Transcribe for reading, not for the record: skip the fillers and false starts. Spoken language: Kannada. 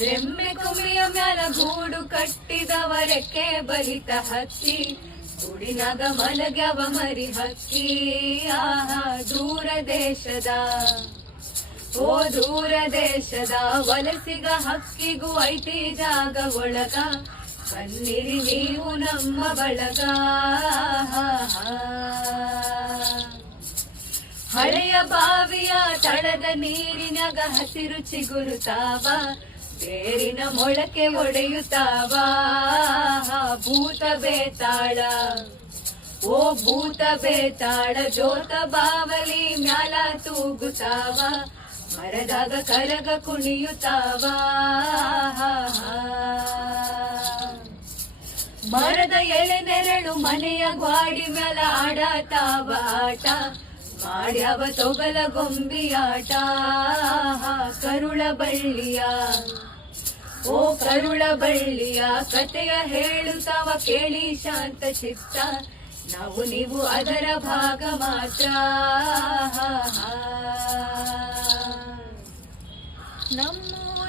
ರೆಮ್ಮೆ ಕುಮಿಯ ಮ್ಯಾಲ ಗೂಡು ಕಟ್ಟಿದವರಕ್ಕೆ ಬಲಿತ ಹಕ್ಕಿ ಗೂಡಿನಾಗ ಮಲಗ್ಯವ ಮರಿ ಹಕ್ಕಿ ಆಹಾ ದೂರ ದೇಶದ ಓ ದೂರ ದೇಶದ ವಲಸಿಗ ಹಕ್ಕಿಗೂ ಐತಿ ಜಾಗ ಒಳಗ ಬನ್ನಿರಿ ನೀವು ನಮ್ಮ ಬಳಗ ಹಳೆಯ ಬಾವಿಯ ತಳದ ನೀರಿನಾಗ ಹಸಿರು ಚಿಗುರುತ್ತಾವ ಬೇರಿನ ಮೊಳಕೆ ಒಡೆಯುತ್ತಾವ ಭೂತ ಬೇತಾಳ ಓ ಭೂತ ಬೇತಾಳ ಜೋತ ಬಾವಲಿ ಮ್ಯಾಲ ತೂಗುತ್ತಾವ ಮರದಾಗ ಕರಗ ಕುಣಿಯುತ್ತಾವ ಮರದ ಎಳೆ ನೆರಳು ಮನೆಯ ಗ್ವಾಡಿ ಮ್ಯಾಲ ಆಡತಾವ ಆಟ ಮಾಡ್ಯಾವ ತೊಗಲ ಗೊಂಬಿಯಾಟ ಕರುಳ ಬಳ್ಳಿಯ ಓ ಕರುಳ ಬಳ್ಳಿಯ ಕಥೆಯ ಹೇಳುತ್ತಾವ ಕೇಳಿ ಶಾಂತ ಚಿತ್ತ ನಾವು ನೀವು ಅದರ ಭಾಗ ಮಾತ್ರ ನಮ್ಮ